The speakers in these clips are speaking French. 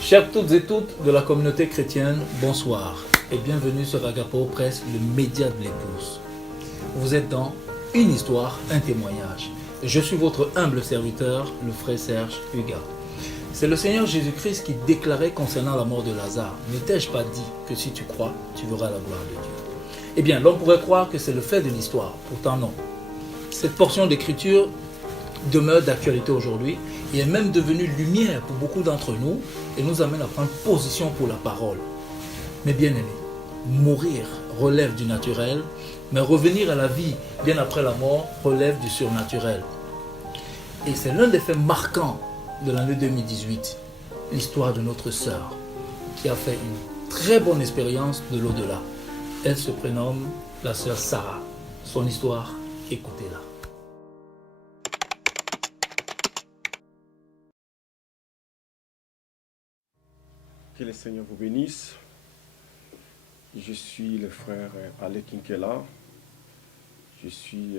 Chers toutes et toutes de la communauté chrétienne, bonsoir et bienvenue sur Agapo Presse, le média de l'épouse. Vous êtes dans Une histoire, un témoignage. Je suis votre humble serviteur, le frère Serge Hugat. C'est le Seigneur Jésus-Christ qui déclarait concernant la mort de Lazare: ne t'ai-je pas dit que si tu crois, tu verras la gloire de Dieu? Eh bien, l'on pourrait croire que c'est le fait de l'histoire, pourtant non. Cette portion d'écriture demeure d'actualité aujourd'hui et est même devenue lumière pour beaucoup d'entre nous et nous amène à prendre position pour la parole. Mais bien aimé, mourir relève du naturel, mais revenir à la vie bien après la mort relève du surnaturel. Et c'est l'un des faits marquants de l'année 2018, l'histoire de notre sœur qui a fait une très bonne expérience de l'au-delà. Elle se prénomme la sœur Sarah. Son histoire, écoutez-la. Que le Seigneur vous bénisse. Je suis le frère Ale Kinkela. Je suis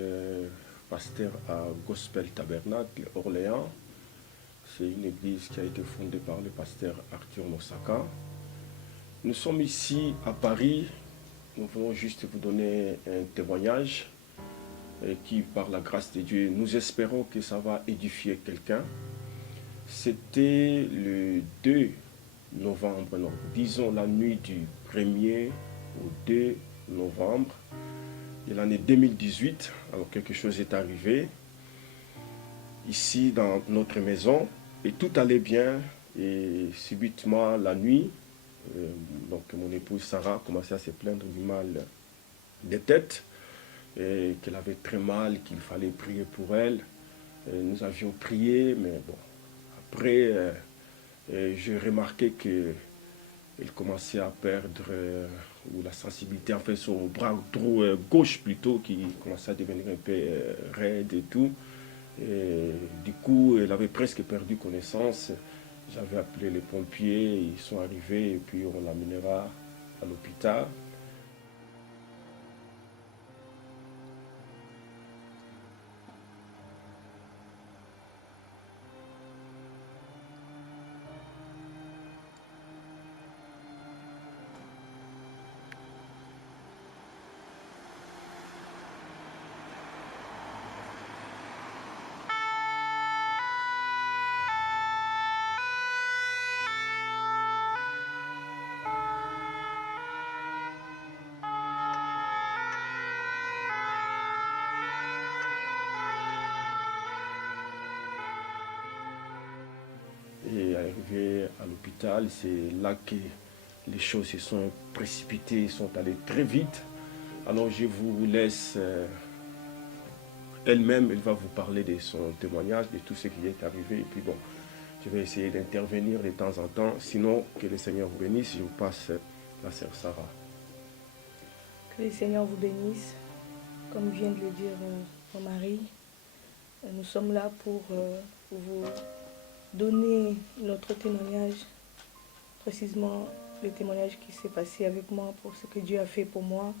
pasteur à Gospel Tabernacle, Orléans. C'est une église qui a été fondée par le pasteur Arthur Mosaka. Nous sommes ici à Paris. Nous voulons juste vous donner un témoignage qui, par la grâce de Dieu, nous espérons que ça va édifier quelqu'un. C'était le 2 novembre, non, disons la nuit du 1er au 2 novembre de l'année 2018. Alors quelque chose est arrivé ici dans notre maison et tout allait bien et subitement la nuit, donc mon épouse Sarah commençait à se plaindre du mal de tête et qu'elle avait très mal, qu'il fallait prier pour elle. Et nous avions prié, mais bon, après j'ai remarqué qu'elle commençait à perdre ou la sensibilité, en fait son bras gauche plutôt, qui commençait à devenir un peu raide et tout. Et du coup, elle avait presque perdu connaissance. J'avais appelé les pompiers, ils sont arrivés et puis on l'amènera à l'hôpital. Et arrivé à l'hôpital, c'est là que les choses se sont précipitées, sont allées très vite. Alors je vous laisse elle-même, elle va vous parler de son témoignage, de tout ce qui est arrivé. Et puis bon, je vais essayer d'intervenir de temps en temps. Sinon, que le Seigneur vous bénisse. Je vous passe la sœur Sarah. Que le Seigneur vous bénisse. Comme vient de le dire mon mari, nous sommes là pour vous donner notre témoignage, précisément le témoignage qui s'est passé avec moi pour ce que Dieu a fait pour moi.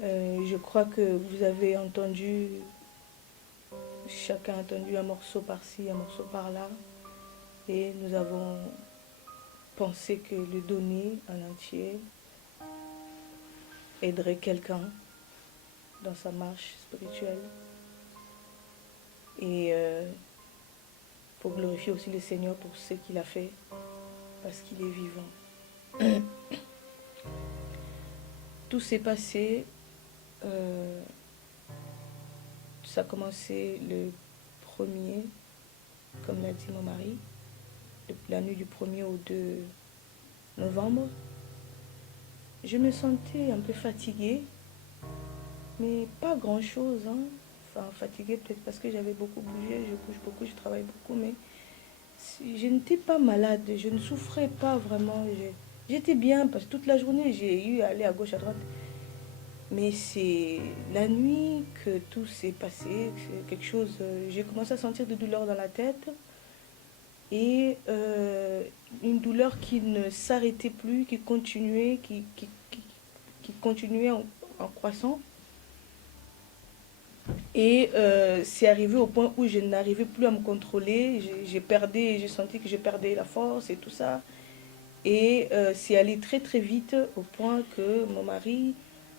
Je crois que vous avez entendu, chacun a entendu un morceau par-ci, un morceau par-là, et nous avons pensé que le donner en entier aiderait quelqu'un dans sa marche spirituelle et pour glorifier aussi le Seigneur pour ce qu'il a fait, parce qu'il est vivant. Tout s'est passé, ça a commencé le 1er, comme l'a dit mon mari, la nuit du 1er au 2 novembre. Je me sentais un peu fatiguée, mais pas grand-chose, hein. Enfin, fatiguée peut-être parce que j'avais beaucoup bougé, je bouge beaucoup, je travaille beaucoup, mais je n'étais pas malade, je ne souffrais pas vraiment. J'étais bien parce que toute la journée, j'ai eu à aller à gauche, à droite. Mais c'est la nuit que tout s'est passé, quelque chose, j'ai commencé à sentir des douleurs dans la tête et une douleur qui ne s'arrêtait plus, qui continuait, qui continuait en croissant. Et c'est arrivé au point où je n'arrivais plus à me contrôler. J'ai senti que je perdais la force et tout ça. Et c'est allé très très vite au point que mon mari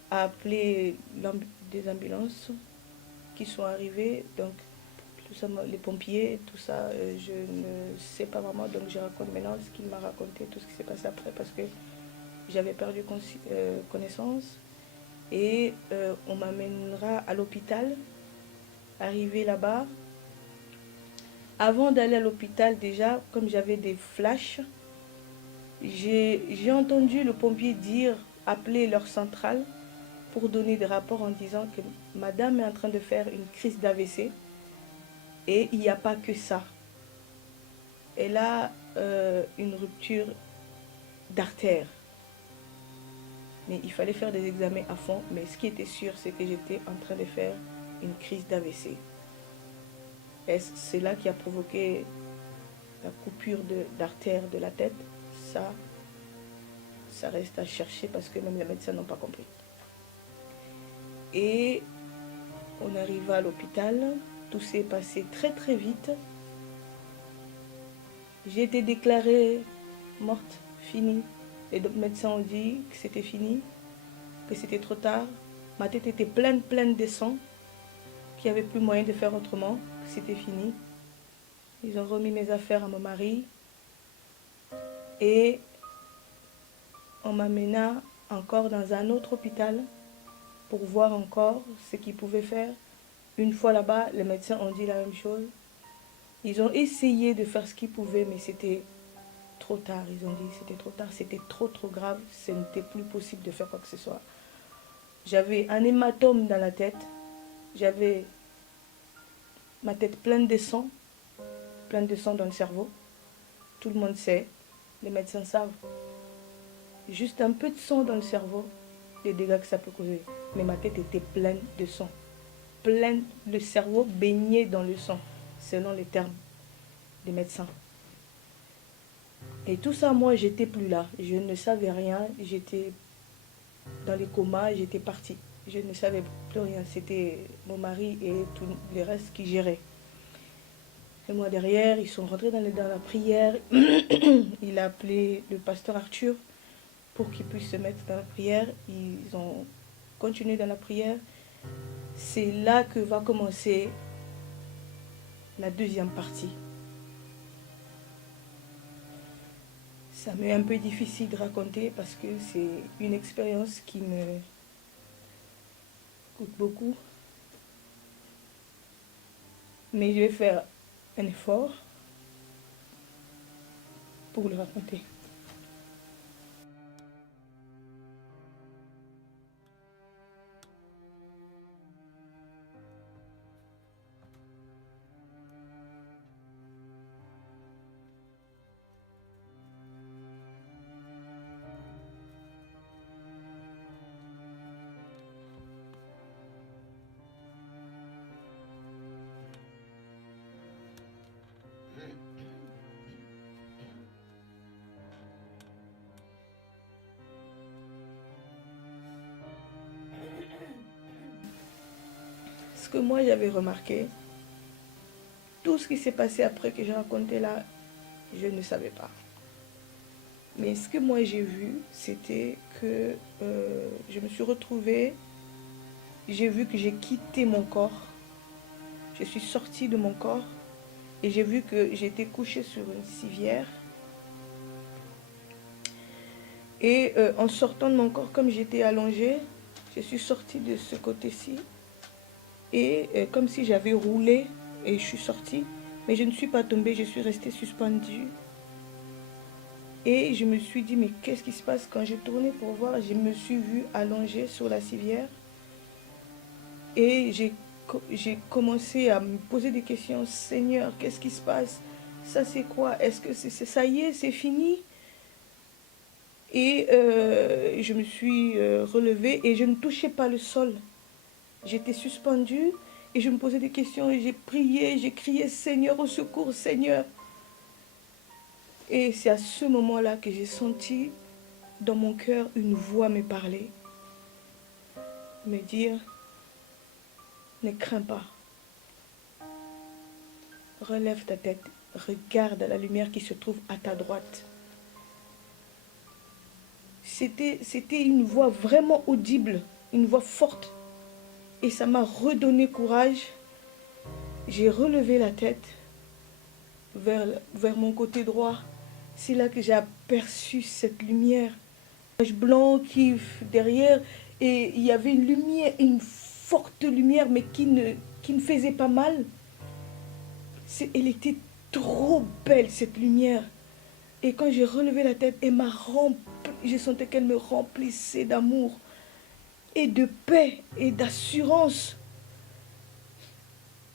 a appelé des ambulances qui sont arrivées. Donc, tout ça, les pompiers, tout ça, je ne sais pas vraiment. Donc, je raconte maintenant ce qu'il m'a raconté, tout ce qui s'est passé après, parce que j'avais perdu connaissance. Et on m'amènera à l'hôpital. Arrivé là-bas, avant d'aller à l'hôpital, déjà, comme j'avais des flashs, j'ai entendu le pompier dire, appeler leur centrale pour donner des rapports en disant que madame est en train de faire une crise d'AVC et il n'y a pas que ça. Elle a une rupture d'artère. Mais il fallait faire des examens à fond. Mais ce qui était sûr, c'est que j'étais en train de faire une crise d'AVC. C'est là qui a provoqué la coupure d'artère de la tête. Ça reste à chercher parce que même les médecins n'ont pas compris. Et on arriva à l'hôpital. Tout s'est passé très très vite. J'ai été déclarée morte, finie. Les médecins ont dit que c'était fini, que c'était trop tard. Ma tête était pleine de sang, qu'il n'y avait plus moyen de faire autrement, que c'était fini. Ils ont remis mes affaires à mon mari et on m'amena encore dans un autre hôpital pour voir encore ce qu'ils pouvaient faire. Une fois là-bas, les médecins ont dit la même chose. Ils ont essayé de faire ce qu'ils pouvaient, mais c'était trop tard. Ils ont dit c'était trop tard, c'était trop grave, ce n'était plus possible de faire quoi que ce soit. J'avais un hématome dans la tête, j'avais ma tête pleine de sang dans le cerveau. Tout le monde sait, les médecins savent. Juste un peu de sang dans le cerveau, les dégâts que ça peut causer. Mais ma tête était pleine de sang. Le cerveau baigné dans le sang, selon les termes des médecins. Et tout ça, moi, j'étais plus là. Je ne savais rien. J'étais dans les comas, j'étais partie. Je ne savais plus rien. C'était mon mari et tous les restes qui géraient. Et moi, derrière, ils sont rentrés dans la prière. Il a appelé le pasteur Arthur pour qu'il puisse se mettre dans la prière. Ils ont continué dans la prière. C'est là que va commencer la deuxième partie. Ça m'est un peu difficile de raconter parce que c'est une expérience qui me coûte beaucoup. Mais je vais faire un effort pour le raconter. Ce que moi j'avais remarqué, tout ce qui s'est passé après que j'ai raconté là, je ne savais pas. Mais ce que moi j'ai vu, c'était que je me suis retrouvée, j'ai vu que j'ai quitté mon corps. Je suis sortie de mon corps et j'ai vu que j'étais couchée sur une civière. Et en sortant de mon corps, comme j'étais allongée, je suis sortie de ce côté-ci. Et comme si j'avais roulé et je suis sortie. Mais je ne suis pas tombée, je suis restée suspendue. Et je me suis dit, mais qu'est-ce qui se passe? Quand j'ai tourné pour voir, je me suis vue allongée sur la civière. Et j'ai commencé à me poser des questions. Seigneur, qu'est-ce qui se passe? Ça c'est quoi? Est-ce que ça y est, c'est fini? Et je me suis relevée et je ne touchais pas le sol. J'étais suspendue et je me posais des questions et j'ai prié, j'ai crié Seigneur au secours, Seigneur. Et c'est à ce moment-là que j'ai senti dans mon cœur une voix me parler, me dire Ne crains pas. Relève ta tête. Regarde la lumière qui se trouve à ta droite. C'était une voix vraiment audible, une voix forte. Et ça m'a redonné courage. J'ai relevé la tête vers mon côté droit. C'est là que j'ai aperçu cette lumière. Un nuage blanc qui derrière, et il y avait une lumière, une forte lumière, mais qui ne faisait pas mal. Elle était trop belle, cette lumière. Et quand j'ai relevé la tête, elle m'a rempli, je sentais qu'elle me remplissait d'amour et de paix et d'assurance.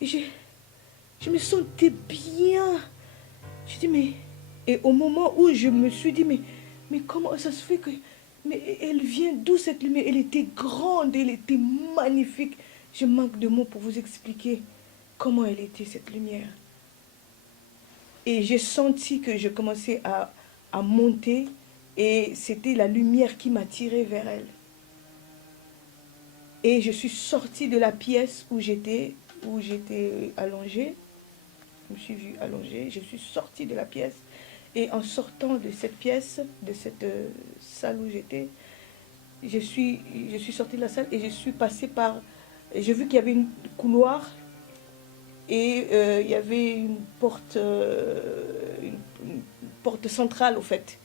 Et je me sentais bien. Je dis, mais... Et au moment où je me suis dit, mais comment ça se fait que... Mais elle vient d'où cette lumière? Elle était grande, elle était magnifique. Je manque de mots pour vous expliquer comment elle était, cette lumière. Et j'ai senti que je commençais à monter et c'était la lumière qui m'a tiré vers elle. Et je suis sortie de la pièce où j'étais allongée. Je me suis vue allongée, je suis sortie de la pièce. Et en sortant de cette pièce, de cette salle où j'étais, je suis sortie de la salle et je suis passée par... J'ai vu qu'il y avait une couloir et il y avait une porte centrale, au fait,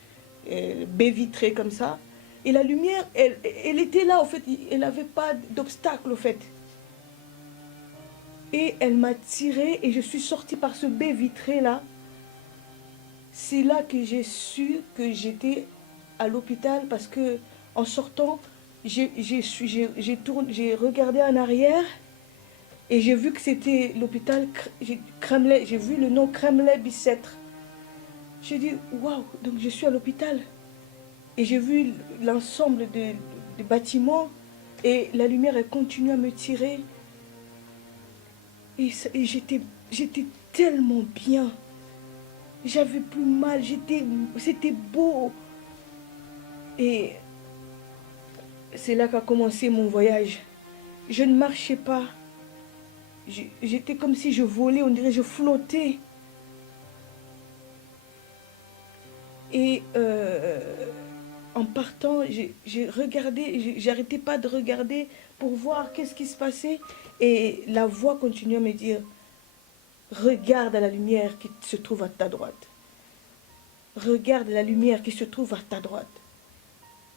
baie vitrée comme ça. Et la lumière, elle était là, au fait, elle n'avait pas d'obstacle, au fait. Et elle m'a tirée et je suis sortie par ce baie vitré là. C'est là que j'ai su que j'étais à l'hôpital parce que en sortant, j'ai regardé en arrière et j'ai vu que c'était l'hôpital Kremlin. J'ai vu le nom Kremlin-Bicêtre. J'ai dit waouh, donc je suis à l'hôpital. Et j'ai vu l'ensemble des bâtiments et la lumière elle continue à me tirer. Et j'étais tellement bien. J'avais plus mal, c'était beau. Et c'est là qu'a commencé mon voyage. Je ne marchais pas. J'étais comme si je volais, on dirait je flottais. Et en partant, j'ai regardé, j'arrêtais pas de regarder pour voir qu'est-ce qui se passait. Et la voix continuait à me dire, regarde la lumière qui se trouve à ta droite. Regarde la lumière qui se trouve à ta droite.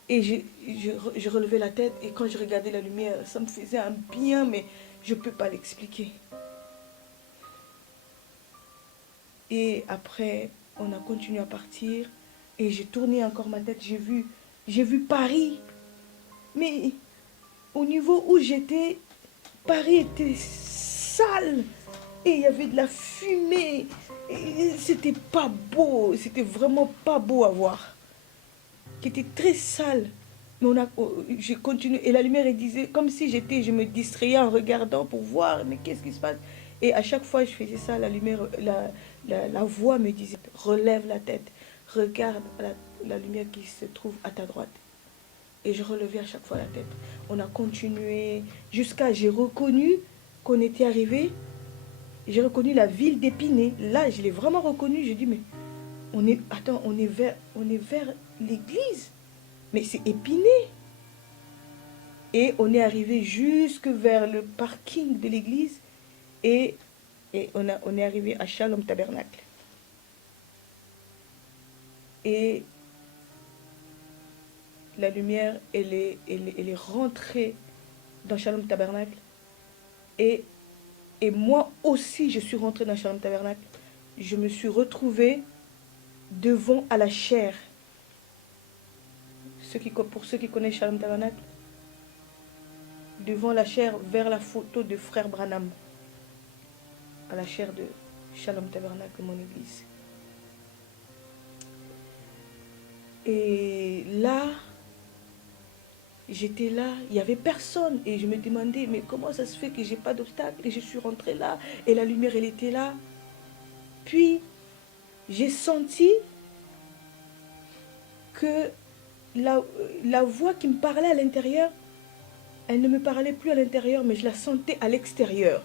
Et je relevais la tête et quand je regardais la lumière, ça me faisait un bien, mais je ne peux pas l'expliquer. Et après, on a continué à partir et j'ai tourné encore ma tête, j'ai vu Paris. Mais au niveau où j'étais, Paris était sale et il y avait de la fumée. C'était pas beau, c'était vraiment pas beau à voir. Qui était très sale. Mais j'ai continué et la lumière elle disait comme si je me distrayais en regardant pour voir mais qu'est-ce qui se passe. Et à chaque fois je faisais ça, la lumière, la voix me disait relève la tête, regarde la lumière qui se trouve à ta droite. Et je relevais à chaque fois la tête. On a continué jusqu'à j'ai reconnu qu'on était arrivé. J'ai reconnu la ville d'Épinay. Là, je l'ai vraiment reconnu. J'ai dit, mais on est vers l'église. Mais c'est Épinay. Et on est arrivé jusque vers le parking de l'église. Et on est arrivé à Shalom Tabernacle. Et la lumière, elle est rentrée dans Shalom Tabernacle. Et moi aussi, je suis rentrée dans Shalom Tabernacle. Je me suis retrouvée devant à la chaire. Pour ceux qui connaissent Shalom Tabernacle, devant la chaire, vers la photo de frère Branham. À la chaire de Shalom Tabernacle, mon église. Et là, j'étais là, il n'y avait personne. Et je me demandais, mais comment ça se fait que j'ai pas d'obstacle? Et je suis rentrée là, et la lumière, elle était là. Puis, j'ai senti que la voix qui me parlait à l'intérieur, Elle ne me parlait plus à l'intérieur, mais je la sentais à l'extérieur,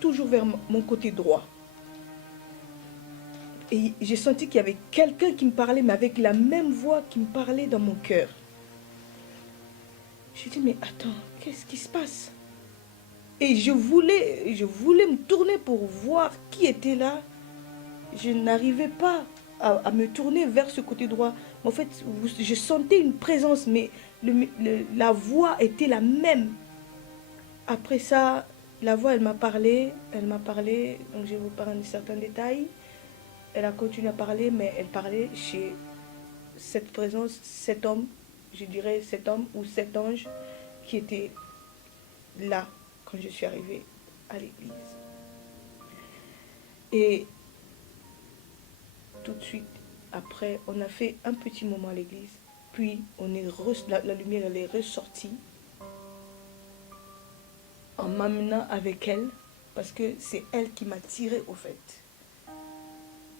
toujours vers mon côté droit. Et j'ai senti qu'il y avait quelqu'un qui me parlait, mais avec la même voix qui me parlait dans mon cœur. J'ai dit, mais attends, qu'est-ce qui se passe? Et je voulais me tourner pour voir qui était là. Je n'arrivais pas à me tourner vers ce côté droit. En fait, je sentais une présence, mais la voix était la même. Après ça, la voix, elle m'a parlé, donc je vais vous parler de certains détails. Elle a continué à parler, mais elle parlait chez cette présence, cet homme, je dirais cet homme ou cet ange qui était là quand je suis arrivée à l'église. Et tout de suite, après, on a fait un petit moment à l'église, puis la lumière elle est ressortie en m'amenant avec elle, parce que c'est elle qui m'a tirée au fait.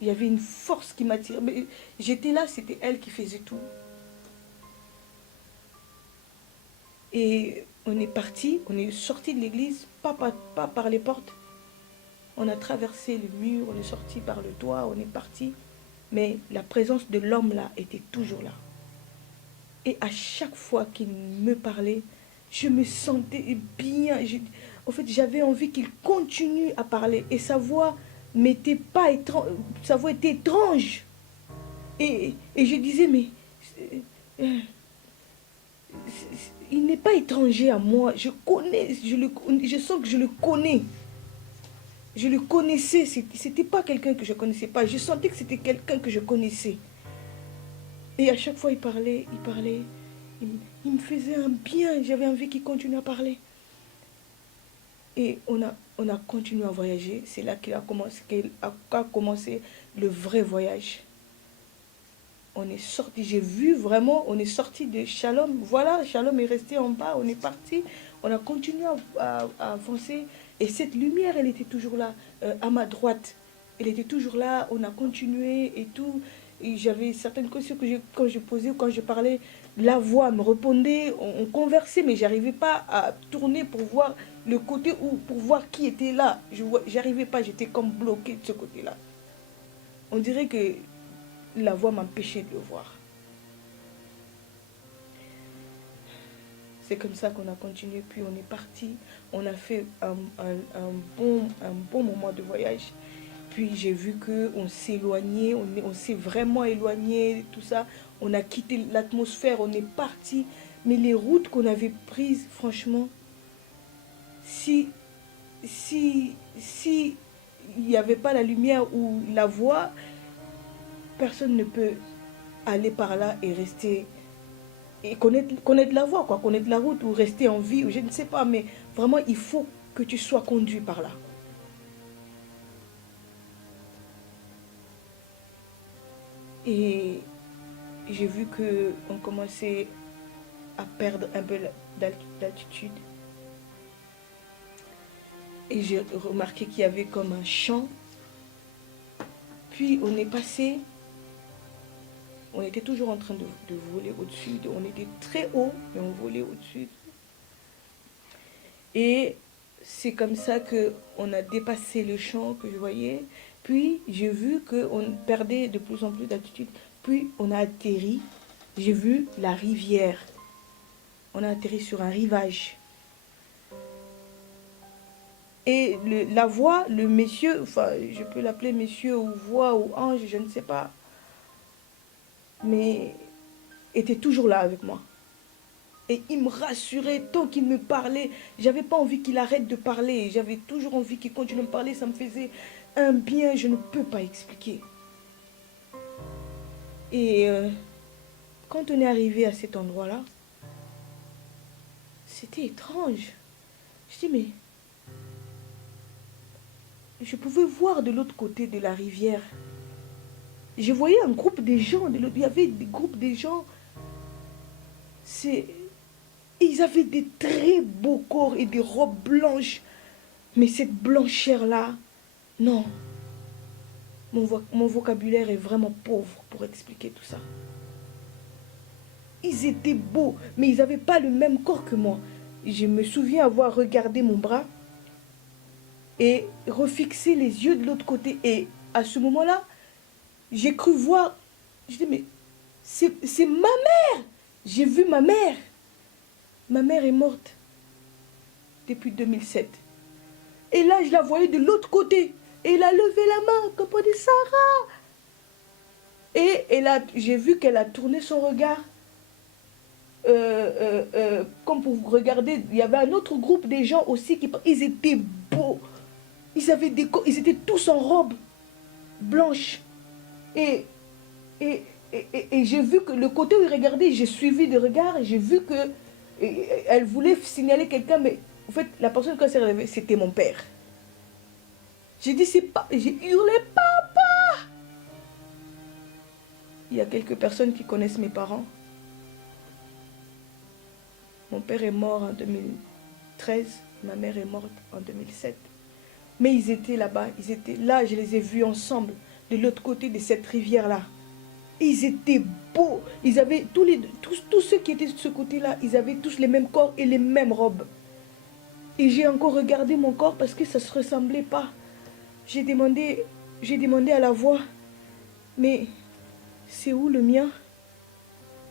Il y avait une force qui m'a tirée. Mais j'étais là, c'était elle qui faisait tout. Et on est parti, on est sorti de l'église, pas par les portes. On a traversé le mur, on est sorti par le toit, on est parti. Mais la présence de l'homme là était toujours là. Et à chaque fois qu'il me parlait, je me sentais bien. En fait, j'avais envie qu'il continue à parler. Et sa voix n'était pas étrange. Sa voix était étrange. Et je disais, mais il n'est pas étranger à moi. Je sens que je le connais. Je le connaissais. C'était pas quelqu'un que je connaissais pas. Je sentais que c'était quelqu'un que je connaissais. Et à chaque fois, il parlait. Il me faisait un bien. J'avais envie qu'il continue à parler. Et on a continué à voyager. C'est là qu'a commencé le vrai voyage. On est sorti, j'ai vu vraiment, on est sorti de Shalom. Voilà, Shalom est resté en bas, on est parti. On a continué à avancer. Et cette lumière, elle était toujours là, à ma droite. Elle était toujours là, on a continué et tout. Et j'avais certaines questions que quand je posais ou quand je parlais, la voix me répondait, on conversait, mais j'arrivais pas à tourner pour voir le côté ou pour voir qui était là. J'arrivais pas, j'étais comme bloquée de ce côté-là. On dirait que la voix m'empêchait de le voir. C'est comme ça qu'on a continué, puis on est parti. On a fait un bon moment de voyage. Puis j'ai vu qu'on s'éloignait, on s'est vraiment éloigné, tout ça. On a quitté l'atmosphère, on est parti. Mais les routes qu'on avait prises, franchement, si il n'y avait pas la lumière ou la voix, personne ne peut aller par là et rester et connaître la voie, quoi, connaître la route ou rester en vie, ou je ne sais pas, mais vraiment il faut que tu sois conduit par là. Et j'ai vu qu'on commençait à perdre un peu d'altitude. Et j'ai remarqué qu'il y avait comme un champ. Puis on est passé. On était toujours en train de voler au-dessus. On était très haut, mais on volait au-dessus. Et c'est comme ça qu'on a dépassé le champ que je voyais. Puis j'ai vu qu'on perdait de plus en plus d'altitude. Puis on a atterri. J'ai vu la rivière. On a atterri sur un rivage. Et la voix, le monsieur, enfin je peux l'appeler monsieur ou voix ou ange, je ne sais pas, mais était toujours là avec moi. Et il me rassurait tant qu'il me parlait. J'avais pas envie qu'il arrête de parler. J'avais toujours envie qu'il continue à me parler. Ça me faisait un bien, je ne peux pas expliquer. Et quand on est arrivé à cet endroit-là, c'était étrange. Je dis, mais je pouvais voir de l'autre côté de la rivière. Je voyais un groupe de gens. Il y avait des groupes de gens. Ils avaient des très beaux corps et des robes blanches. Mais cette blancheur-là, non. Mon vocabulaire est vraiment pauvre pour expliquer tout ça. Ils étaient beaux, mais ils n'avaient pas le même corps que moi. je me souviens avoir regardé mon bras et refixé les yeux de l'autre côté. Et à ce moment-là, j'ai cru voir, je dis, mais c'est ma mère. J'ai vu ma mère. Ma mère est morte depuis 2007. Et là, je la voyais de l'autre côté. Et elle a levé la main, comme on dit, Sarah. Et j'ai vu qu'elle a tourné son regard. Comme pour regarder, il y avait un autre groupe des gens aussi ils étaient beaux. Ils étaient tous en robe blanche. Et j'ai vu que le côté où ils regardaient, j'ai suivi de regard et j'ai vu que elle voulait signaler quelqu'un, mais en fait, la personne quand elle s'est réveillée, c'était mon père. J'ai dit, c'est pas. J'ai hurlé, papa! Il y a quelques personnes qui connaissent mes parents. Mon père est mort en 2013, ma mère est morte en 2007. Mais ils étaient là-bas, ils étaient là, je les ai vus ensemble, de l'autre côté de cette rivière-là. Ils étaient beaux, ils avaient tous ceux qui étaient de ce côté-là, ils avaient tous les mêmes corps et les mêmes robes. Et j'ai encore regardé mon corps parce que ça ne se ressemblait pas. J'ai demandé à la voix, mais c'est où le mien?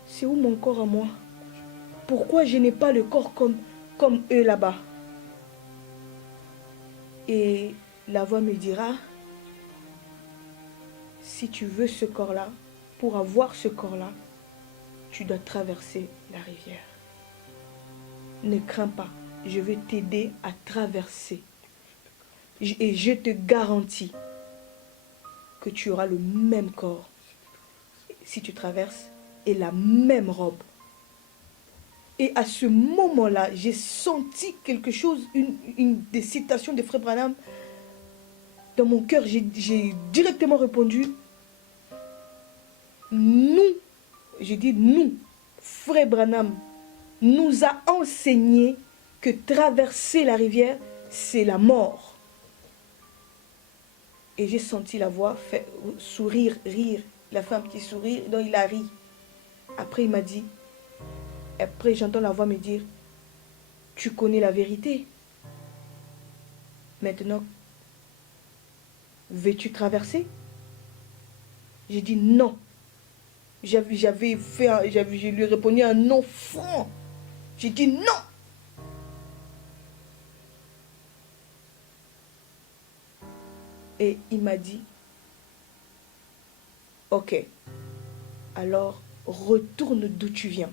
C'est où mon corps à moi? Pourquoi je n'ai pas le corps comme eux là-bas? Et la voix me dira, si tu veux ce corps-là, pour avoir ce corps-là, tu dois traverser la rivière. Ne crains pas, je vais t'aider à traverser. Et je te garantis que tu auras le même corps si tu traverses et la même robe. Et à ce moment-là, j'ai senti quelque chose, une des citations de Frère Branham. Dans mon cœur, j'ai directement répondu, j'ai dit nous, Frère Branham nous a enseigné que traverser la rivière, c'est la mort. Et j'ai senti la voix sourire, rire. Il a fait un petit sourire, donc il a ri. Après, il m'a dit, après j'entends la voix me dire, tu connais la vérité. Maintenant, veux-tu traverser? J'ai dit non. Je lui ai répondu un non franc. J'ai dit non. Et il m'a dit, ok, alors retourne d'où tu viens.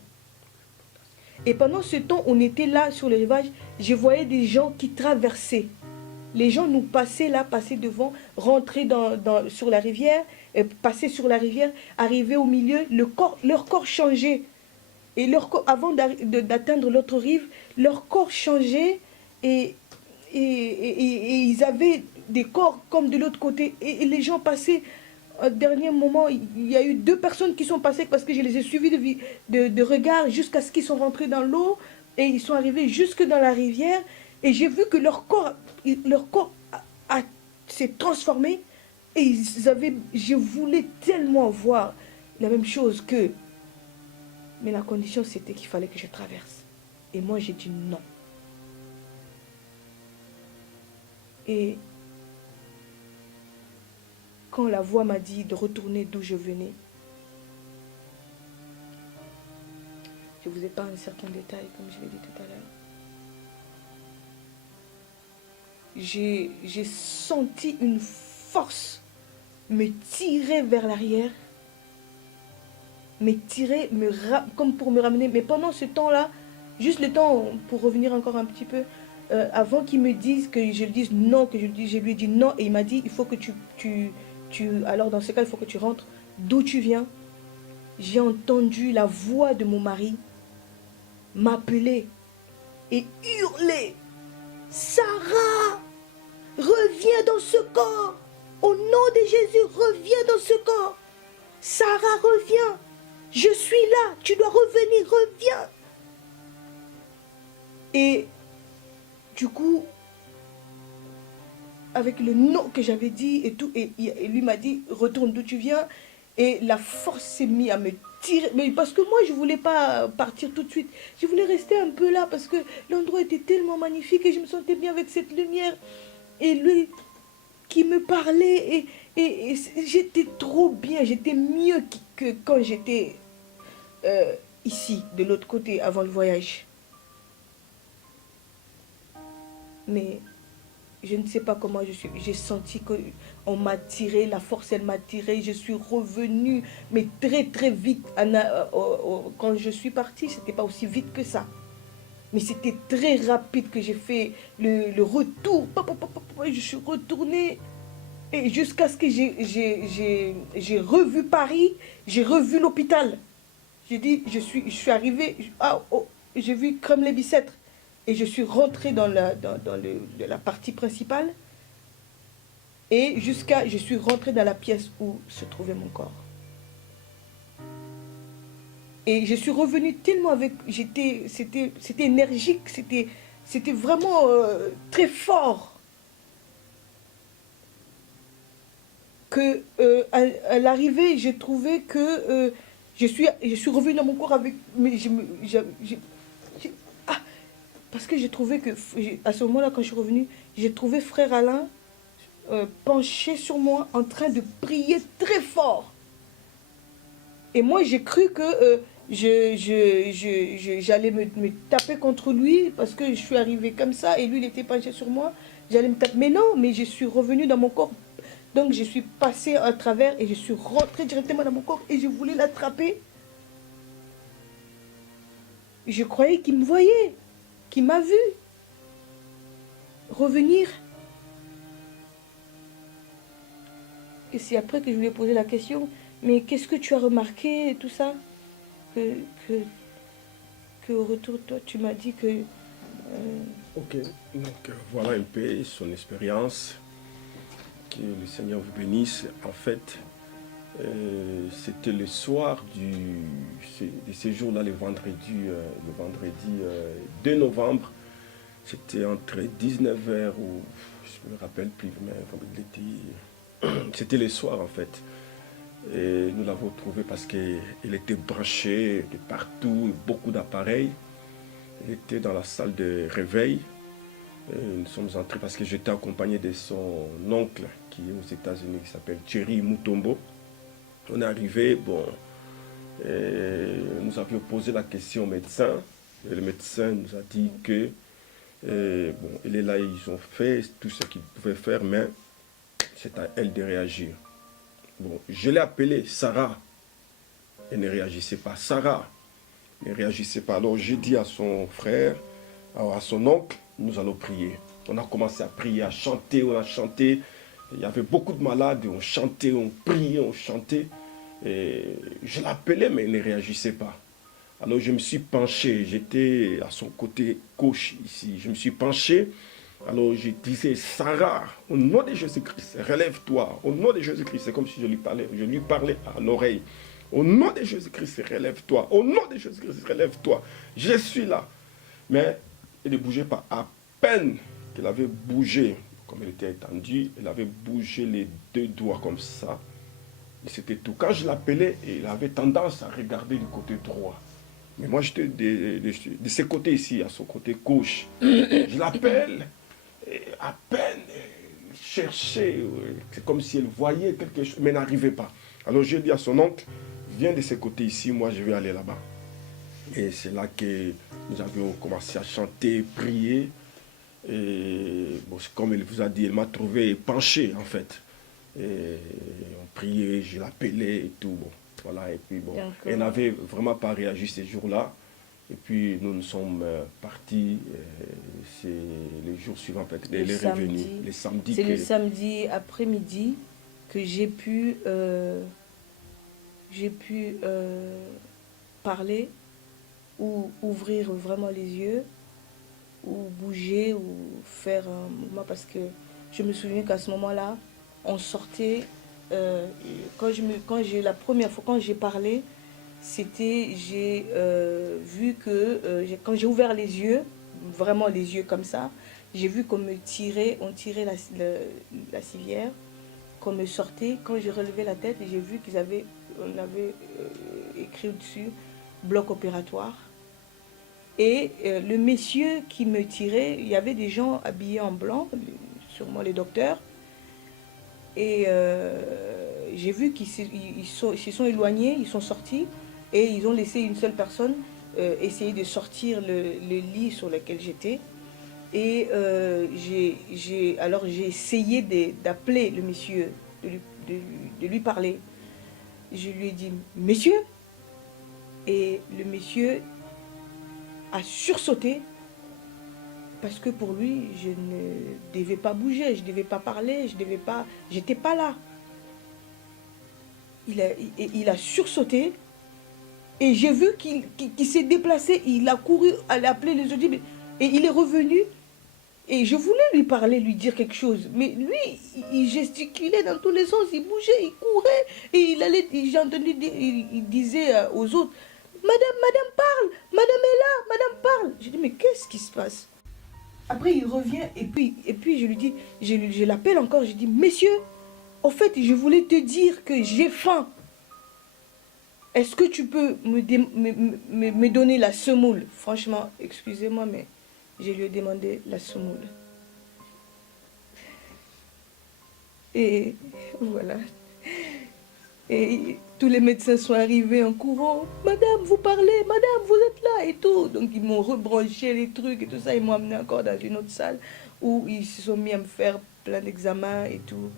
Et pendant ce temps, on était là sur le rivage, je voyais des gens qui traversaient. Les gens nous passaient là, passaient devant, rentraient sur la rivière, passaient sur la rivière, arrivaient au milieu, leur corps changeait. Et leur corps, avant d'atteindre l'autre rive, leur corps changeait et ils avaient des corps comme de l'autre côté. Et les gens passaient, au dernier moment, il y a eu 2 personnes qui sont passées parce que je les ai suivis de regard jusqu'à ce qu'ils sont rentrés dans l'eau et ils sont arrivés jusque dans la rivière. Et j'ai vu que leur corps s'est transformé et je voulais tellement voir la même chose qu'eux. Mais la condition, c'était qu'il fallait que je traverse. Et moi, j'ai dit non. Et quand la voix m'a dit de retourner d'où je venais, je vous épargne certains détails, comme je l'ai dit tout à l'heure. J'ai senti une force me tirer vers l'arrière, comme pour me ramener. Mais pendant ce temps-là, juste le temps, pour revenir encore un petit peu, avant qu'il me dise que je lui dise non, je lui ai dit non, et il m'a dit, il faut que alors dans ce cas, il faut que tu rentres d'où tu viens. J'ai entendu la voix de mon mari m'appeler et hurler, Sarah, reviens dans ce corps. Au nom de Jésus, reviens dans ce corps. Sarah, reviens. Je suis là. Tu dois revenir. Reviens. Et du coup, avec le non que j'avais dit et tout, et lui m'a dit, retourne d'où tu viens. Et la force s'est mise à me tirer. Mais parce que moi, je ne voulais pas partir tout de suite. Je voulais rester un peu là parce que l'endroit était tellement magnifique et je me sentais bien avec cette lumière. Et lui qui me parlait et j'étais trop bien. J'étais mieux que quand j'étais ici, de l'autre côté, avant le voyage. Mais je ne sais pas comment j'ai senti qu'on m'a tiré, la force elle m'a tiré, je suis revenue, mais très très vite. Quand je suis partie, c'était pas aussi vite que ça. Mais c'était très rapide que j'ai fait le retour. Je suis retournée. Et jusqu'à ce que j'ai revu Paris, j'ai revu l'hôpital. J'ai dit, je suis arrivée, j'ai vu comme les Bicêtre. Et je suis rentrée dans la partie principale. Et je suis rentrée dans la pièce où se trouvait mon corps. Et je suis revenue tellement avec... C'était énergique, c'était vraiment très fort. Que à l'arrivée, j'ai trouvé que je suis revenue dans mon corps avec... Mais parce que j'ai trouvé que, à ce moment-là, quand je suis revenue, j'ai trouvé frère Alain penché sur moi en train de prier très fort. Et moi, j'ai cru que j'allais me taper contre lui parce que je suis arrivée comme ça et lui, il était penché sur moi. J'allais me taper. Mais non, mais je suis revenue dans mon corps. Donc, je suis passée à travers et je suis rentrée directement dans mon corps et je voulais l'attraper. Je croyais qu'il me voyait, qu'il m'a vu revenir. Et c'est après que je lui ai posé la question, mais qu'est-ce que tu as remarqué et tout ça que au retour, toi, tu m'as dit que... Ok, donc voilà un peu son expérience. Que le Seigneur vous bénisse. En fait, c'était le soir de ce jour-là, le vendredi 2 novembre. C'était entre 19h ou je ne me rappelle plus, mais c'était le soir en fait. Et nous l'avons trouvé parce qu'il était branché de partout, beaucoup d'appareils. Il était dans la salle de réveil. Et nous sommes entrés parce que j'étais accompagné de son oncle qui est aux États-Unis, qui s'appelle Thierry Mutombo. On est arrivé, bon, nous avions posé la question au médecin. Et le médecin nous a dit que, bon, il est là, ils ont fait tout ce qu'ils pouvaient faire, mais c'est à elle de réagir. Bon, je l'ai appelée Sarah. Elle ne réagissait pas. Sarah ne réagissait pas. Alors j'ai dit à son frère, à son oncle, nous allons prier. On a commencé à prier, à chanter, on a chanté. Il y avait beaucoup de malades, on chantait, on priait, on chantait. Et je l'appelais, mais il ne réagissait pas. Alors je me suis penché, j'étais à son côté gauche ici. Je me suis penché. Alors je disais, Sarah, au nom de Jésus-Christ, relève-toi. Au nom de Jésus-Christ, c'est comme si je lui parlais à l'oreille. Au nom de Jésus-Christ, relève-toi. Au nom de Jésus-Christ, relève-toi. Je suis là. Mais il ne bougeait pas. À peine qu'il avait bougé, comme il était étendu, il avait bougé les deux doigts comme ça. Et c'était tout. Quand je l'appelais, il avait tendance à regarder du côté droit. Mais moi, j'étais de ce côté ici, à son côté gauche. Je l'appelle. Et à peine chercher, c'est comme si elle voyait quelque chose, mais n'arrivait pas. Alors j'ai dit à son oncle, viens de ce côté ici, moi je vais aller là-bas. Et c'est là que nous avions commencé à chanter, prier. Et bon, comme il vous a dit, elle m'a trouvé penché en fait. Et on priait, je l'appelais et tout. Bon, voilà, et puis bon, elle n'avait vraiment pas réagi ces jours-là. Et puis nous sommes partis, c'est les jours suivants, elle est revenue, les samedis. C'est le samedi après-midi que j'ai pu parler ou ouvrir vraiment les yeux ou bouger ou faire un mouvement parce que je me souviens qu'à ce moment-là, on sortait, la première fois quand j'ai parlé, c'était, j'ai vu que quand j'ai ouvert les yeux, vraiment les yeux comme ça, j'ai vu qu'on me tirait, on tirait la civière, qu'on me sortait. Quand j'ai relevé la tête, j'ai vu qu'ils avaient on avait écrit au-dessus bloc opératoire. Et le monsieur qui me tirait, il y avait des gens habillés en blanc, sûrement les docteurs. Et j'ai vu qu'ils se sont éloignés, ils sont sortis et ils ont laissé une seule personne essayer de sortir le lit sur lequel j'étais. Et alors j'ai essayé d'appeler le monsieur, de lui parler. Je lui ai dit « Monsieur ?» Et le monsieur a sursauté parce que pour lui, je ne devais pas bouger, je ne devais pas parler, j'étais pas là. Il a sursauté et j'ai vu qu'il s'est déplacé, il a couru, aller appeler les autres et il est revenu. Et je voulais lui parler, lui dire quelque chose. Mais lui, il gesticulait dans tous les sens, il bougeait, il courait. Et j'ai entendu, il disait aux autres, « Madame parle, madame est là, madame parle. » J'ai dit, mais qu'est-ce qui se passe? Après, il revient et puis je lui dis, je l'appelle encore, je dis, « Messieurs, au fait, je voulais te dire que j'ai faim. Est-ce que tu peux me donner la semoule? » Franchement, excusez-moi, mais je lui ai demandé la semoule. Et voilà. Et tous les médecins sont arrivés en courant. « Madame, vous parlez, madame, vous êtes là » et tout. Donc ils m'ont rebranché les trucs et tout ça. Ils m'ont amené encore dans une autre salle où ils se sont mis à me faire plein d'examens et tout.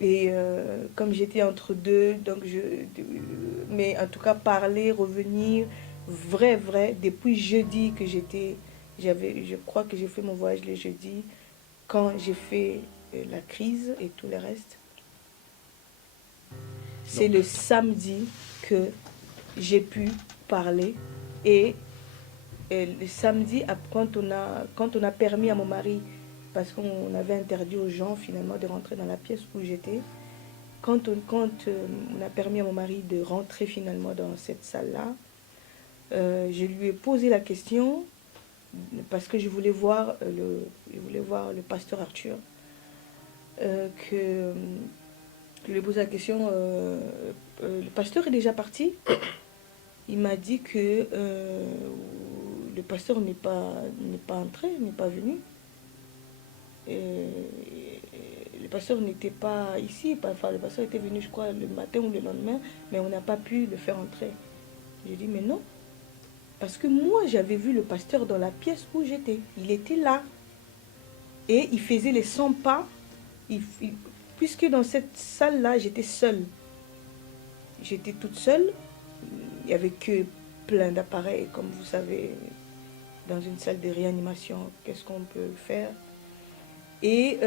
Et comme j'étais entre deux, donc mais en tout cas parler, revenir, vrai, depuis jeudi que je crois que j'ai fait mon voyage le jeudi, quand j'ai fait la crise et tout le reste. C'est le samedi que j'ai pu parler et le samedi, quand on a permis à mon mari, parce qu'on avait interdit aux gens finalement de rentrer dans la pièce où j'étais, quand on a permis à mon mari de rentrer finalement dans cette salle-là, je lui ai posé la question parce que je voulais voir le pasteur Arthur, je lui ai posé la question, le pasteur est déjà parti. Il m'a dit que le pasteur n'est pas entré, n'est pas venu. Et le pasteur n'était pas ici, enfin le pasteur était venu je crois le matin ou le lendemain, mais on n'a pas pu le faire entrer. J'ai dit mais non, parce que moi j'avais vu le pasteur dans la pièce où j'étais, il était là et il faisait les 100 pas, puisque dans cette salle-là j'étais seule, j'étais toute seule, il n'y avait que plein d'appareils, comme vous savez, dans une salle de réanimation, qu'est-ce qu'on peut faire? Et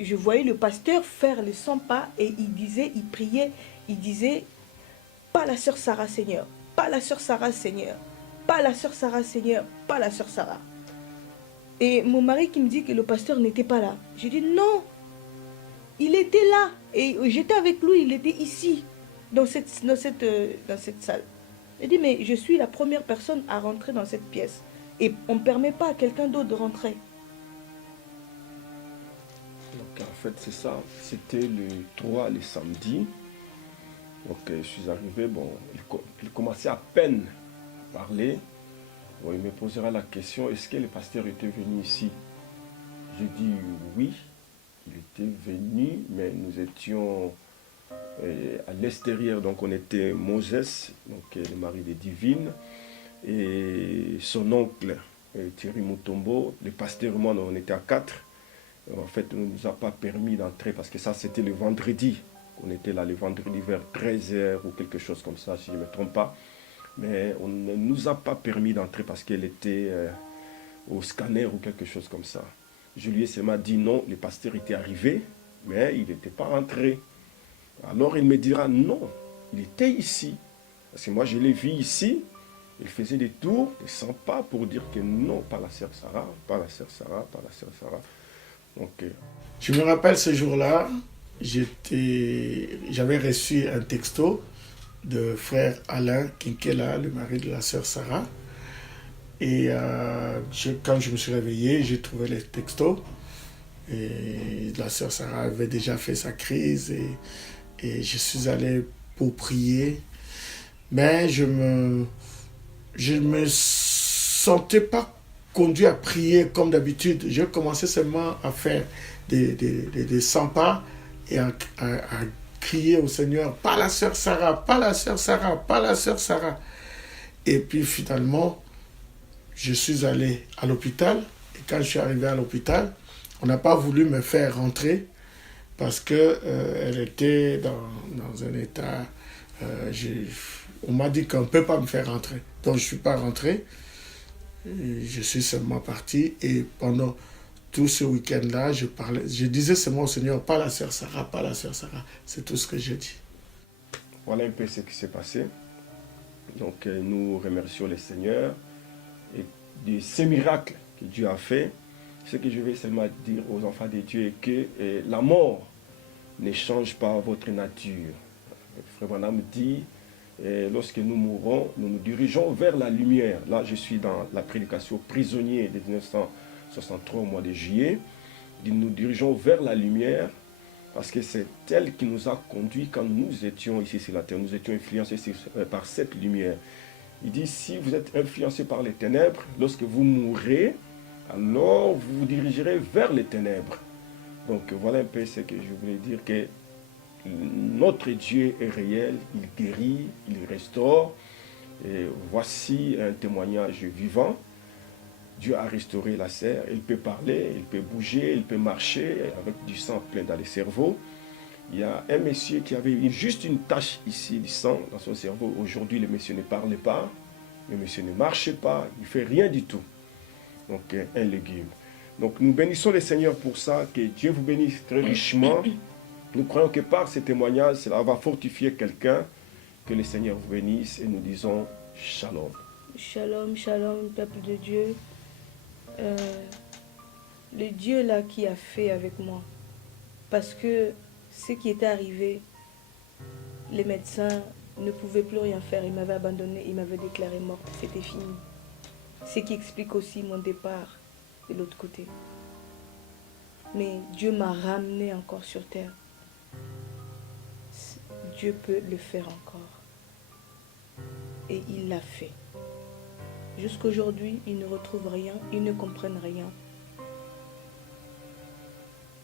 je voyais le pasteur faire les 100 pas et il priait, il disait, pas la sœur Sarah Seigneur, pas la sœur Sarah Seigneur, pas la sœur Sarah Seigneur, pas la sœur Sarah. Et mon mari qui me dit que le pasteur n'était pas là. J'ai dit non, il était là et j'étais avec lui, il était ici, dans cette salle. J'ai dit mais je suis la première personne à rentrer dans cette pièce et on ne permet pas à quelqu'un d'autre de rentrer. Donc en fait c'est ça, c'était le 3, le samedi. Donc je suis arrivé, bon, il commençait à peine à parler. Bon, il me posera la question, est-ce que le pasteur était venu ici? J'ai dit oui, il était venu, mais nous étions à l'extérieur, donc on était Moses, donc le mari de Divine, et son oncle Thierry Mutombo, le pasteur et moi, on était à 4. En fait, on ne nous a pas permis d'entrer parce que ça, c'était le vendredi. On était là le vendredi vers 13h ou quelque chose comme ça, si je ne me trompe pas. Mais on ne nous a pas permis d'entrer parce qu'elle était au scanner ou quelque chose comme ça. Julius m'a dit non, le pasteur était arrivé, mais il n'était pas entré. Alors il me dira non, il était ici. Parce que moi, je l'ai vu ici. Il faisait des tours, des 100 pas pour dire que non, pas la sœur Sarah, pas la sœur Sarah, pas la sœur Sarah. Donc, je me rappelle ce jour-là, j'avais reçu un texto de frère Alain Kinkela, le mari de la sœur Sarah. Et quand je me suis réveillé, j'ai trouvé les textos. Et la sœur Sarah avait déjà fait sa crise et je suis allé pour prier, mais je me sentais pas conduit à prier comme d'habitude. Je commençais seulement à faire des 100 pas et à crier au Seigneur, pas la sœur Sarah, pas la sœur Sarah, pas la sœur Sarah. Et puis finalement, je suis allé à l'hôpital. Et quand je suis arrivé à l'hôpital, on n'a pas voulu me faire rentrer parce qu'elle était dans un état... on m'a dit qu'on ne peut pas me faire rentrer. Donc je ne suis pas rentré. Et je suis seulement parti. Et pendant tout ce week-end-là, je disais seulement au Seigneur, pas la sœur Sarah, pas la sœur Sarah. C'est tout ce que j'ai dit. Voilà un peu ce qui s'est passé. Donc nous remercions le Seigneur et de ces miracles que Dieu a fait. Ce que je vais seulement dire aux enfants de Dieu est que la mort ne change pas votre nature. Frère Branham dit, lorsque nous mourrons, nous nous dirigeons vers la lumière. Là, je suis dans la prédication prisonnier de 1963 au mois de juillet. Nous nous dirigeons vers la lumière parce que c'est elle qui nous a conduits quand nous étions ici sur la terre. Nous étions influencés par cette lumière. Il dit, si vous êtes influencé par les ténèbres, lorsque vous mourrez, alors vous vous dirigerez vers les ténèbres. Donc voilà un peu ce que je voulais dire, que notre Dieu est réel, il guérit, il restaure. Et voici un témoignage vivant. Dieu a restauré la sœur, il peut parler, il peut bouger, il peut marcher avec du sang plein dans le cerveau. Il y a un monsieur qui avait juste une tache ici du sang dans son cerveau. Aujourd'hui, le monsieur ne parlait pas, le monsieur ne marchait pas, il ne fait rien du tout. Donc, un légume. Donc, nous bénissons le Seigneur pour ça, que Dieu vous bénisse très richement. Nous croyons que par ces témoignages, cela va fortifier quelqu'un. Que le Seigneur vous bénisse et nous disons Shalom. Shalom, shalom, peuple de Dieu. Le Dieu là qui a fait avec moi, parce que ce qui était arrivé, les médecins ne pouvaient plus rien faire, ils m'avaient abandonné, ils m'avaient déclaré morte, c'était fini. Ce qui explique aussi mon départ de l'autre côté. Mais Dieu m'a ramené encore sur terre. Dieu peut le faire encore. Et il l'a fait. Jusqu'aujourd'hui, ils ne retrouvent rien, ils ne comprennent rien.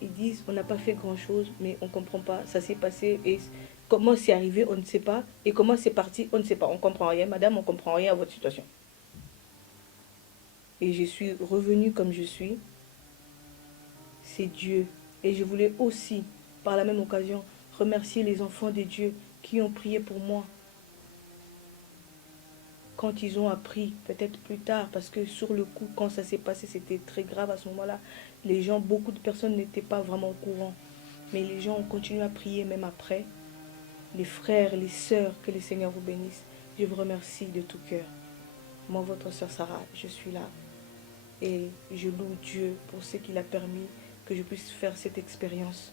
Ils disent, on n'a pas fait grand-chose, mais on ne comprend pas, ça s'est passé, et comment c'est arrivé, on ne sait pas, et comment c'est parti, on ne sait pas, on ne comprend rien. Madame, on ne comprend rien à votre situation. Et je suis revenue comme je suis. C'est Dieu. Et je voulais aussi, par la même occasion, remercier les enfants de Dieu qui ont prié pour moi. Quand ils ont appris, peut-être plus tard, parce que sur le coup, quand ça s'est passé, c'était très grave à ce moment-là. Les gens, beaucoup de personnes n'étaient pas vraiment au courant. Mais les gens ont continué à prier même après. Les frères, les sœurs, que le Seigneur vous bénisse. Je vous remercie de tout cœur. Moi, votre sœur Sarah, je suis là. Et je loue Dieu pour ce qu'il a permis que je puisse faire cette expérience.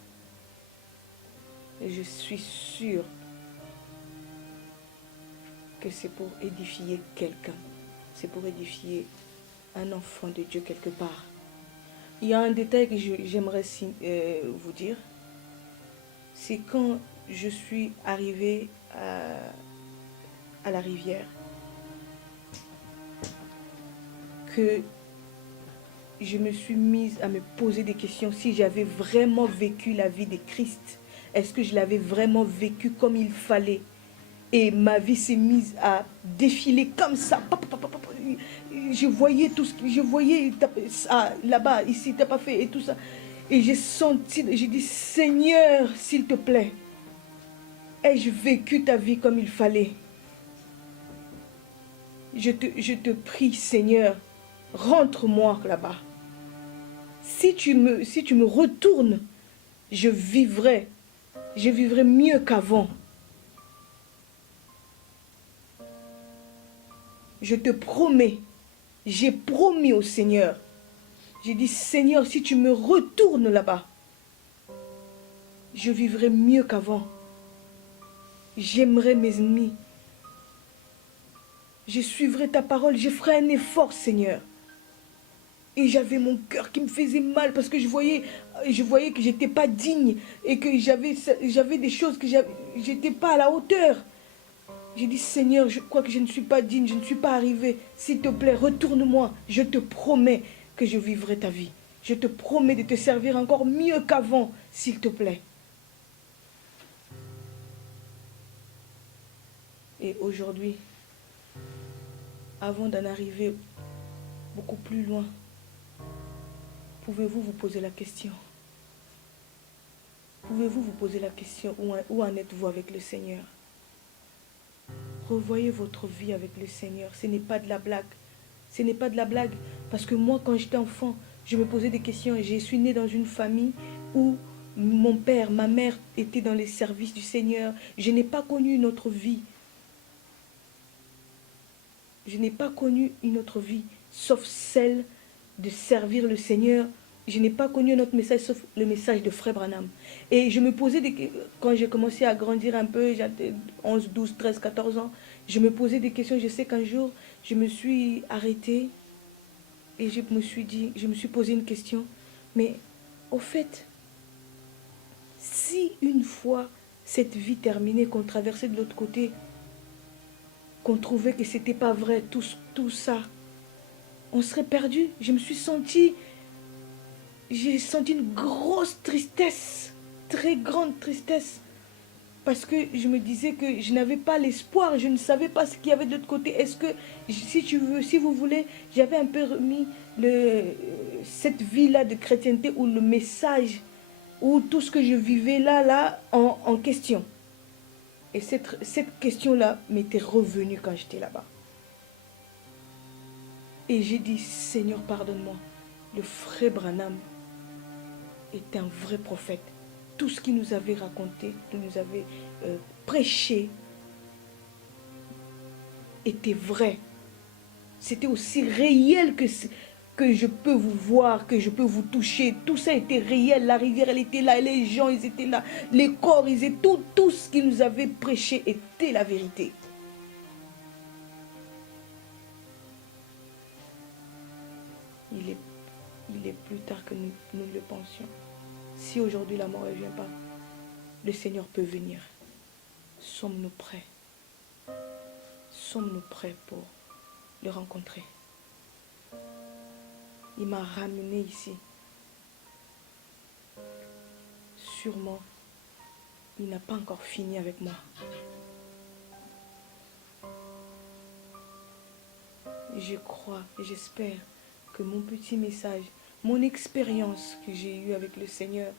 Et je suis sûre que c'est pour édifier quelqu'un. C'est pour édifier un enfant de Dieu quelque part. Il y a un détail que j'aimerais vous dire. C'est quand je suis arrivée à la rivière que je me suis mise à me poser des questions. Si j'avais vraiment vécu la vie de Christ, est-ce que je l'avais vraiment vécu comme il fallait? Et ma vie s'est mise à défiler comme ça. Je voyais tout ce que je voyais là-bas, ici, t'as pas fait et tout ça. Et j'ai senti, j'ai dit, Seigneur, s'il te plaît, ai-je vécu ta vie comme il fallait? Je te prie, Seigneur, rentre-moi là-bas. Si tu me retournes, je vivrai mieux qu'avant. Je te promets, j'ai promis au Seigneur. J'ai dit, Seigneur, si tu me retournes là-bas, je vivrai mieux qu'avant. J'aimerai mes ennemis. Je suivrai ta parole, je ferai un effort, Seigneur. Et j'avais mon cœur qui me faisait mal parce que je voyais que j'étais pas digne et que j'avais des choses que j'étais pas à la hauteur. J'ai dit, Seigneur, je crois que je ne suis pas digne, je ne suis pas arrivée. S'il te plaît, retourne-moi. Je te promets que je vivrai ta vie. Je te promets de te servir encore mieux qu'avant, s'il te plaît. Et aujourd'hui, avant d'en arriver beaucoup plus loin, pouvez-vous vous poser la question? Pouvez-vous vous poser la question, où en êtes-vous avec le Seigneur? Revoyez votre vie avec le Seigneur. Ce n'est pas de la blague. Ce n'est pas de la blague. Parce que moi, quand j'étais enfant, je me posais des questions. Je suis née dans une famille où mon père, ma mère étaient dans les services du Seigneur. Je n'ai pas connu une autre vie. Je n'ai pas connu une autre vie, sauf celle de servir le Seigneur. Je n'ai pas connu un autre message, sauf le message de Frère Branham. Et je me posais quand j'ai commencé à grandir un peu, j'avais 11, 12, 13, 14 ans, je me posais des questions. Je sais qu'un jour, je me suis arrêtée et je me suis posé une question. Mais au fait, si une fois cette vie terminée, qu'on traversait de l'autre côté, qu'on trouvait que ce n'était pas vrai, tout ça, on serait perdu. J'ai senti une grosse tristesse, très grande tristesse, parce que je me disais que je n'avais pas l'espoir, je ne savais pas ce qu'il y avait de l'autre côté. Est-ce que, si vous voulez, j'avais un peu remis cette vie-là de chrétienté ou le message, ou tout ce que je vivais là en question. Et cette question-là m'était revenue quand j'étais là-bas. Et j'ai dit, Seigneur, pardonne-moi. Le frère Branham est un vrai prophète. Tout ce qu'il nous avait raconté, qu'il nous avait prêché, était vrai. C'était aussi réel que je peux vous voir, que je peux vous toucher. Tout ça était réel. La rivière, elle était là, les gens, ils étaient là. Les corps, ils étaient tout ce qu'il nous avait prêché était la vérité. Il est plus tard que nous le pensions. Si aujourd'hui la mort ne vient pas, le Seigneur peut venir. Sommes-nous prêts? Sommes-nous prêts pour le rencontrer? Il m'a ramené ici. Sûrement, il n'a pas encore fini avec moi. Je crois et j'espère que mon petit message, mon expérience que j'ai eue avec le Seigneur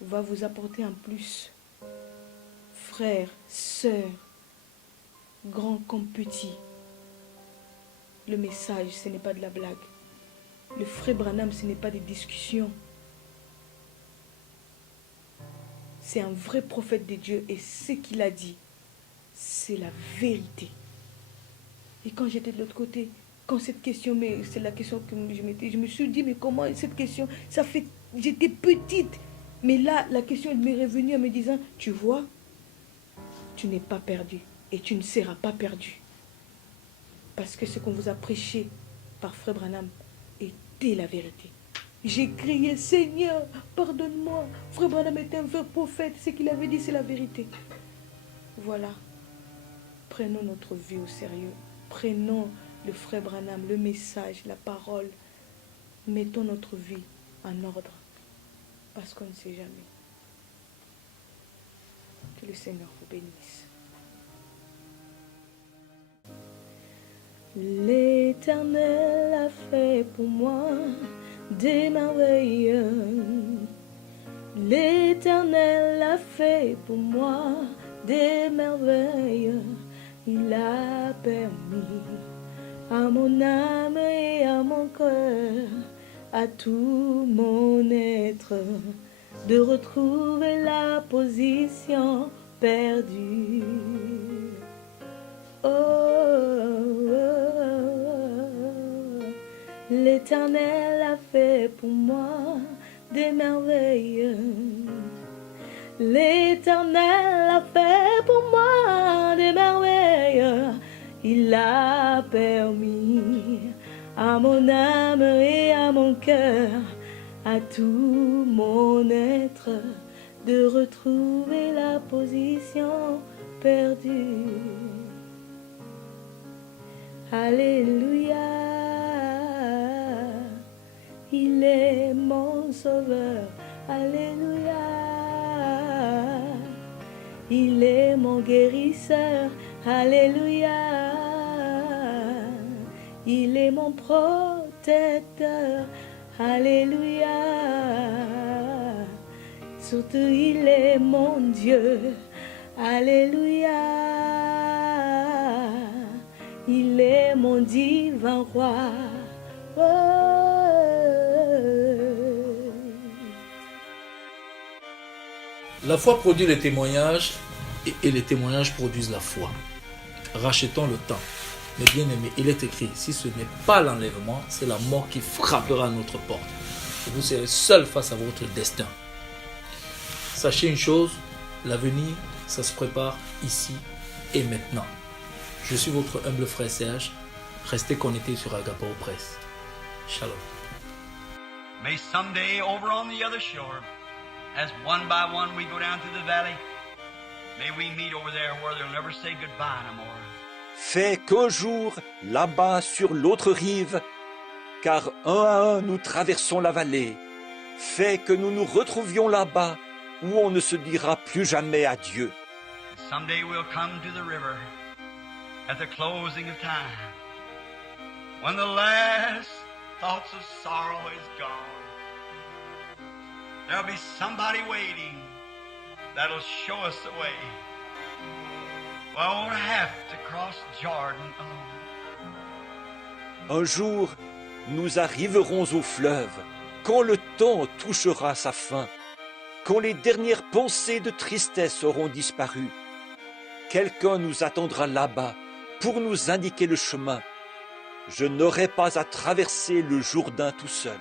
va vous apporter un plus. Frères, sœurs, grands comme petits, le message, ce n'est pas de la blague. Le frère Branham, ce n'est pas des discussions. C'est un vrai prophète de Dieu et ce qu'il a dit, c'est la vérité. Et quand j'étais de l'autre côté, quand cette question, mais c'est la question que je me suis dit, mais comment cette question, j'étais petite. Mais là, la question elle m'est revenue en me disant, tu vois, tu n'es pas perdu et tu ne seras pas perdu. Parce que ce qu'on vous a prêché par frère Branham était la vérité. J'ai crié, Seigneur, pardonne-moi. Frère Branham était un vrai prophète. Ce qu'il avait dit, c'est la vérité. Voilà. Prenons notre vie au sérieux. Prenons le frère Branham, le message, la parole. Mettons notre vie en ordre. Parce qu'on ne sait jamais. Que le Seigneur vous bénisse. L'Éternel a fait pour moi des merveilles. L'Éternel a fait pour moi des merveilles. Il a permis à mon âme et à mon cœur, à tout mon être, de retrouver la position perdue. Oh, oh, oh. L'Éternel a fait pour moi des merveilles. L'Éternel a fait pour moi des merveilles. Il a permis à mon âme et à mon cœur, à tout mon être, de retrouver la position perdue. Alléluia, il est mon sauveur. Alléluia, il est mon guérisseur. Alléluia, il est mon protecteur. Alléluia, surtout il est mon Dieu. Alléluia, il est mon divin roi. La foi produit les témoignages et les témoignages produisent la foi. Rachetons le temps. Mais bien aimé, il est écrit, si ce n'est pas l'enlèvement, c'est la mort qui frappera à notre porte. Et vous serez seul face à votre destin. Sachez une chose, l'avenir, ça se prépare ici et maintenant. Je suis votre humble frère Serge. Restez connectés sur Agapao Press. Shalom. May someday over on the other shore, as one by one we go down through the valley, may we meet over there where they'll never say goodbye no more. Fais qu'un jour, là-bas sur l'autre rive, car un à un nous traversons la vallée, fais que nous nous retrouvions là-bas où on ne se dira plus jamais adieu. Someday we'll come to the river at the closing of time, when the last thoughts of sorrow is gone. There'll be somebody waiting that'll show us the way. Well, I won't have to cross Jordan alone. Un jour, nous arriverons au fleuve, quand le temps touchera sa fin, quand les dernières pensées de tristesse auront disparu. Quelqu'un nous attendra là-bas pour nous indiquer le chemin. Je n'aurai pas à traverser le Jourdain tout seul.